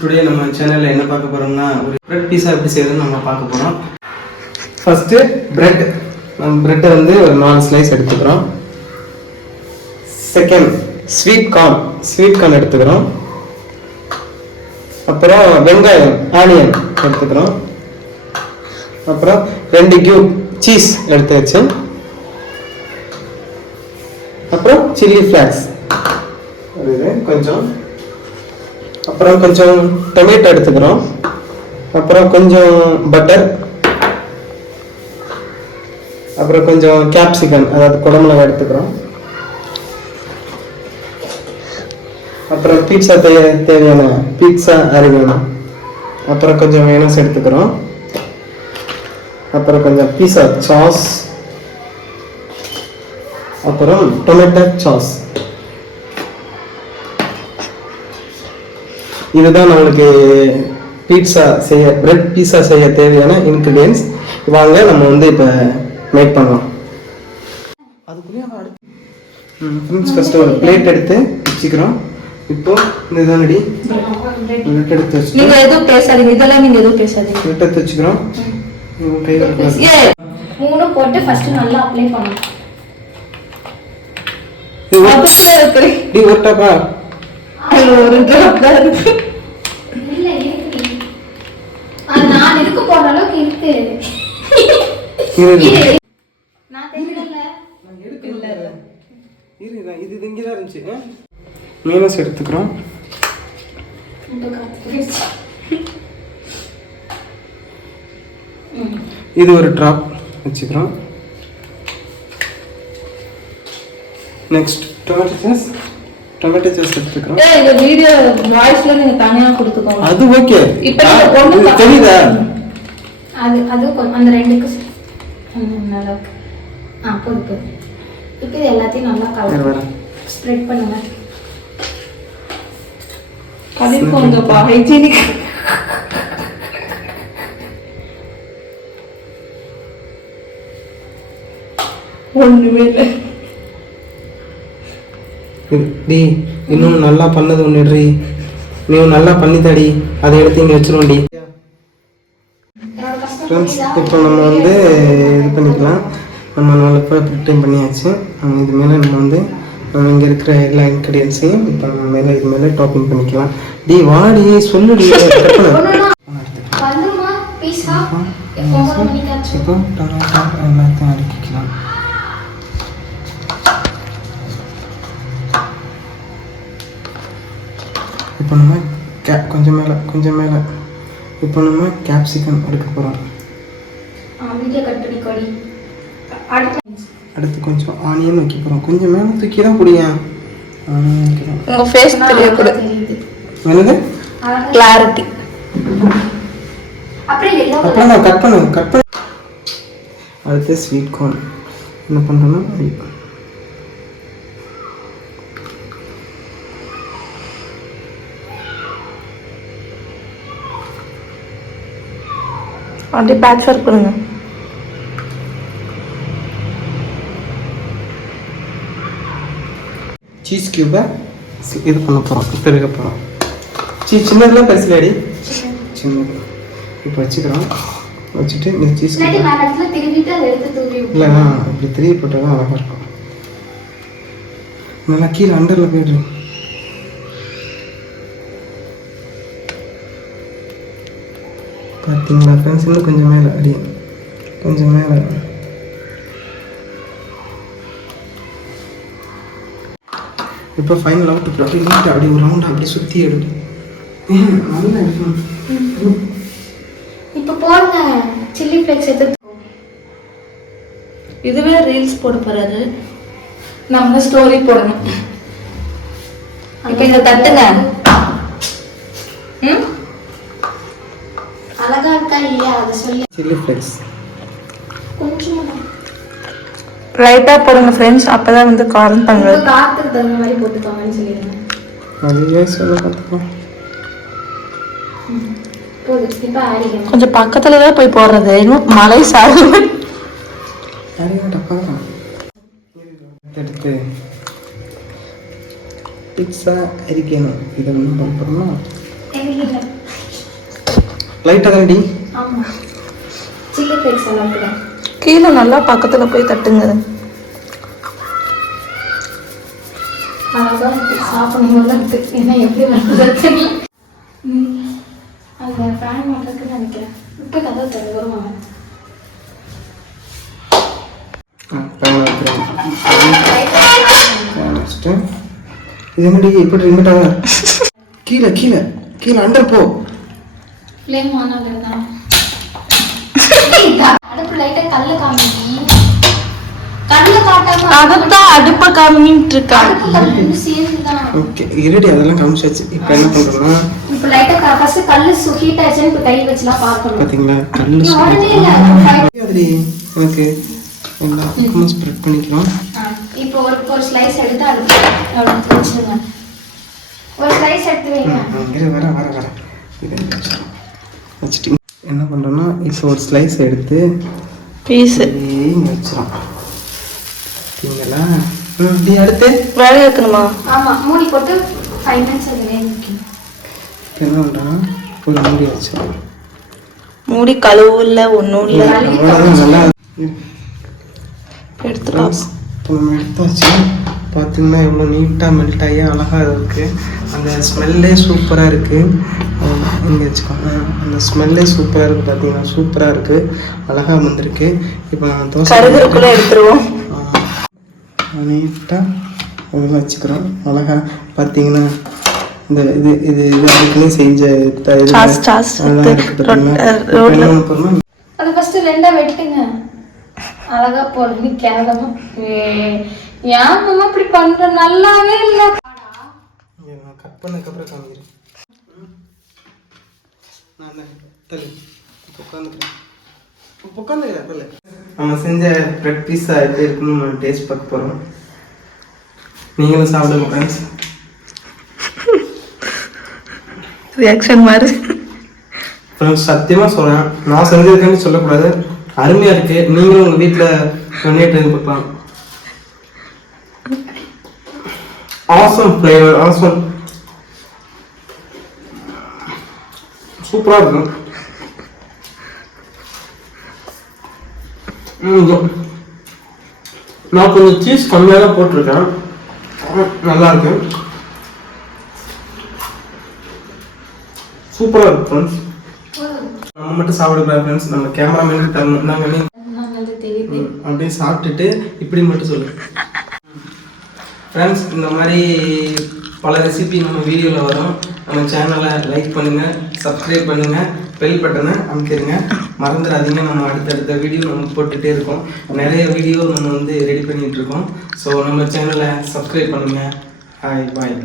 Today நம்ம சேனல்ல என்ன பார்க்க போறோம்னா ஒரு பிரெட் பீஸா எப்படி செய்யறதுன்னு நம்ம பார்க்க போறோம். ஃபர்ஸ்ட் பிரெட் பிரெட்டை வந்து ஒரு 4 ஸ்லைஸ் எடுத்துக்கிறோம். செகண்ட் ஸ்வீட் கார்ன் எடுத்துக்கிறோம். அப்புறம் வெங்காயம் ஆனியன் எடுத்துக்கிறோம். அப்புறம் 2 கியூப் சீஸ் எடுத்து வச்சு, அப்புறம் சில்லி ஃபிளாக்ஸ் கொஞ்சம், அப்புறம் கொஞ்சம் டொமேட்டோ எடுத்துக்கிறோம். அப்புறம் கொஞ்சம் பட்டர், அப்புறம் கொஞ்சம் கேப்சிகம் அதாவது குடமிளகாய் எடுத்துக்கிறோம். அப்புறம் பீட்சா தேவையான பீட்சா அரிவேனா, அப்புறம் கொஞ்சம் மைனஸ் எடுத்துக்கிறோம். அப்புறம் கொஞ்சம் பீஸா சாஸ், அப்புறம் டொமேட்டோ சாஸ். இதுதான் நம்மளுக்கு பிரெட் பீஸா செய்ய தேவையான இன்கிரிடியன்ஸ். வாங்க நம்ம வந்து இப்போ மேக் பண்ணலாம். அதுக்குள்ளேயே ஃப்ரெண்ட்ஸ் ஃபர்ஸ்ட் ஒரு பிளேட் எடுத்து வச்சுக்கிறோம். இப்போ இதுதான் ரெடி. பிளேட் எடுத்து வச்சு நீங்க எதுவும் பேசாதீங்க, இதெல்லாம் நீங்க எதுவும் பேசாதீங்க. பிளேட் எடுத்து வச்சுக்கிறோம். மூணு போட்டு ஃபர்ஸ்ட் நல்லா அப்ளை பண்ணணும். டி ஓட்டப்பா ஒரு டிராப் தான் இருக்கு. இல்ல இருக்கு. நான் இதுக்கு போற அளவுக்கு இருக்கு. நான் தெரியல. நான் எடுக்கல. இது இங்க தான் இருந்துச்சு. மைனஸ் எடுத்துக்கிறோம். இது ஒரு டிராப் வச்சுக்கிறோம். நெக்ஸ்ட் டொமேட்டோ சாஸ் எடுத்துக்கிறோம். இந்த வீடியோ வாய்ஸ்ல நீங்க தனியா கொடுத்துக்கோங்க. அது ஓகே. இப்போ நீங்க பொண்ணு தெரியுதா? அது அந்த ரெண்டுக்கு நல்லா போடு. இப்போ இது எல்லாத்தையும் நல்லா கலந்து ஸ்ப்ரெட் பண்ணுங்க. கலிப்போங்க பா ஹைஜீனிக். ஒண்ணுமே இல்லை. டி இன்னும் நல்லா பண்ணது ஒன்றுடி, நீ நல்லா பண்ணி தடி, அதை எடுத்து இங்கே வச்சிருவோண்டி. ஃப்ரெண்ட்ஸ் இப்போ நம்ம வந்து இது பண்ணிக்கலாம். நம்ம 4 ப்ரிப்பேர் பண்ணியாச்சு. இது மேலே நம்ம வந்து இங்கே இருக்கிற எல்லா இன்க்ரீடியன்ஸையும் இப்போ நம்ம மேலே இது மேலே டாப்பிங் பண்ணிக்கலாம். டி வாடி சொல்லுடி. இப்போ டொமேட்டோ எல்லாத்தையும் அடுக்கிக்கலாம். இப்போ நம்ம கொஞ்சம் மேலே இப்போ நம்ம கேப்சிகம் எடுக்க போகிறோம். அடுத்து கொஞ்சம் ஆனியன் வைக்க போகிறோம். கொஞ்சம் மேலே தூக்கி தான் பிடிங்க. உங்கள் ஃபேஸ் தெரியக்கூட என்னது கிளாரிட்டி. அப்புறம் நான் கட் பண்ண. அடுத்து ஸ்வீட் கார்ன் என்ன பண்ணுறோன்னா அப்படியே பேட்ச் ஒர்க் பண்ணுங்க. சீஸ் கியூபை இது பண்ண போகிறோம். திருக போகிறோம். சின்னதுலாம் பெருசுலாடி சின்னது. இப்போ வச்சுக்கிறோம். வச்சுட்டு இந்த சீஸ் இல்லைண்ணா இப்படி திருவி போட்டால் தான் அழகாக இருக்கும். நல்லா கீழே அண்டரில் போய்டு. பார்த்தீங்களா ஃப்ரெண்ட்ஸ்? இன்னும் கொஞ்சம் மேலே அடி, கொஞ்சம் மேலே. இப்போ ஃபைனல் அவுட் அப்படி நீட்டாக அப்படி ஒரு ரவுண்ட் அப்படி சுற்றி எடுத்து நல்லா எடுக்கணும். இப்போ போடுங்க சில்லி ஃப்ளேக்ஸ் எடுத்து. இதுவே ரீல்ஸ் போட போறாரு, நம்ம ஸ்டோரி போடணும். இப்போ இங்க தட்டுங்க. அழகா இருக்கா இல்லையா அதை சொல்லு. சில்லி ஃப்ளேக்ஸ் கொஞ்சம் லைட்டா போடுங்க ஃப்ரெண்ட்ஸ், அப்பதான் வந்து காரம் பண்ணுங்க. காரத்துக்கு தகுந்த மாதிரி போட்டுக்கோங்கன்னு சொல்லிடுங்க. அதுவே சொல்ல பார்த்துக்கலாம். கொஞ்சம் பக்கத்துல தான் போய் போடுறது, இன்னும் மலை சாகுது. எடுத்து பீட்சா அரிக்கணும். இதை ஒன்றும் பண்ணுறோம்னா லைட்டாக தானடி? ஆமா சில்லி ஃப்ளேக்ஸ் எல்லாம் கூட கீழே நல்லா பக்கத்துல போய் தட்டுங்க. அழகா சாப்பிடணும் இருக்கு. ஏன்னா எப்படி வருது அந்த ஃபேன் மாட்டுறதுக்கு நினைக்கிறேன். இப்போ கதை தர வருவாங்க. இது என்னடி இப்படி ரிமோட் ஆக கீழே கீழே கீழே அண்டர் போ. ஃப்ளேம் ஆன் ஆகுறதா? அடுப்பு லைட்டா கல்ல காமிக்கி. கல்ல காட்டாம அதான் அடுப்பை காமிட்டு இருக்காங்க. அடுப்பு கல்லு சேர்ந்துதான். ஓகே இருடி அதெல்லாம் காமிச்சாச்சு. இப்போ என்ன பண்றோம்னா இப்போ லைட்டா ஃபர்ஸ்ட் கல்லு ஹீட் ஆச்சுன்னு இப்போ கை வச்சுலாம் பார்க்கணும். பாத்தீங்களா கல்லு உடனே இல்ல அதுடி எனக்கு எல்லா பக்கமும் ஸ்ப்ரெட் பண்ணிக்கிறோம். இப்போ ஒரு ஸ்லைஸ் எடுத்து அது வச்சுருங்க. ஒரு ஸ்லைஸ் எடுத்து வைங்க. இங்கே வர வர வர இதை வச்சுட்டு என்ன பண்ணுறோன்னா இப்போ ஒரு ஸ்லைஸ் எடுத்து பீஸு இங்கே வச்சிடும். பார்த்தீங்களா? இப்படி அடுத்து வேக வைக்கணுமா? ஆமா மூடி போட்டு 5 மினிட்ஸ் அது வேக வைக்கணும். இப்போ என்ன பண்ணுறோன்னா ஒரு மூடி வச்சிடும். மூடி கழுவு இல்லை ஒன்றும் இல்லை. அவ்வளோதான் நல்லா எடுத்துக்கலாம். இப்போ நம்ம எடுத்தாச்சு. பார்த்தீங்கன்னா எவ்வளோ நீட்டாக மெல்ட் ஆகி அழகாக இருக்குது. அந்த ஸ்மெல்லே சூப்பராக இருக்குது. இங்கே வச்சுக்கோங்க. அந்த ஸ்மெல்லே சூப்பராக இருக்குது. பார்த்தீங்கன்னா சூப்பராக இருக்குது. அழகாக வந்திருக்கு. இப்போ நான் தோசை கருதுக்குள்ளே எடுத்துருவோம். நீட்டாக உள்ள வச்சுக்கிறோம். அழகாக பார்த்தீங்கன்னா இந்த இது இது இது அதுக்குன்னே செஞ்ச அது ஃபர்ஸ்ட் ரெண்டா வெட்டுங்க. அழகா போடுங்க கேவலமா. ஏன் மாமா இப்படி பண்ற? நல்லாவே இல்ல. நான் கட் பண்ணதுக்கப்புறம் காமிக்கிறேன். நான் தள்ளி உட்காந்துக்கிறேன். உட்காந்துக்கிறேன். நம்ம செஞ்ச பிரெட் பீஸா எப்படி இருக்குன்னு நம்ம டேஸ்ட் பார்க்க போகிறோம். நீங்களும் சாப்பிடுங்க ஃப்ரெண்ட்ஸ். ரியாக்ஷன் மாதிரி ஃப்ரெண்ட்ஸ் சத்தியமாக சொல்கிறேன், நான் செஞ்சிருக்கேன்னு சொல்லக்கூடாது. அருமையாக இருக்குது. நீங்களும் உங்கள் வீட்டில் பண்ணிட்டு பார்க்கலாம். ஆசம் ஃப்ளேவர், ஆசம் சூப்பராக இருக்கும். நான் கொஞ்சம் சீஸ் கம்மியாக தான் போட்டிருக்கேன். நல்லா இருக்கு. சூப்பராக இருக்கு ஃப்ரெண்ட்ஸ். நம்ம மட்டும் சாப்பிடக்கூடாது ஃப்ரெண்ட்ஸ். நம்ம கேமராமேனுக்கு தரணும். நாங்கள் அப்படியே சாப்பிட்டுட்டு இப்படி மட்டும் சொல்லு ஃப்ரெண்ட்ஸ். இந்த மாதிரி பல ரெசிபி நம்ம வீடியோவில் வரும். நம்ம சேனலை லைக் பண்ணுங்கள், சப்ஸ்கிரைப் பண்ணுங்கள், பெல் பட்டனை அமைக்கிருங்க. மறந்துடாதீங்க. நம்ம அடுத்தடுத்த வீடியோ நம்ம போட்டுகிட்டே இருக்கோம். நிறைய வீடியோ நம்ம வந்து ரெடி பண்ணிகிட்டு இருக்கோம். ஸோ நம்ம சேனலை சப்ஸ்கிரைப் பண்ணுங்கள். Hi bye.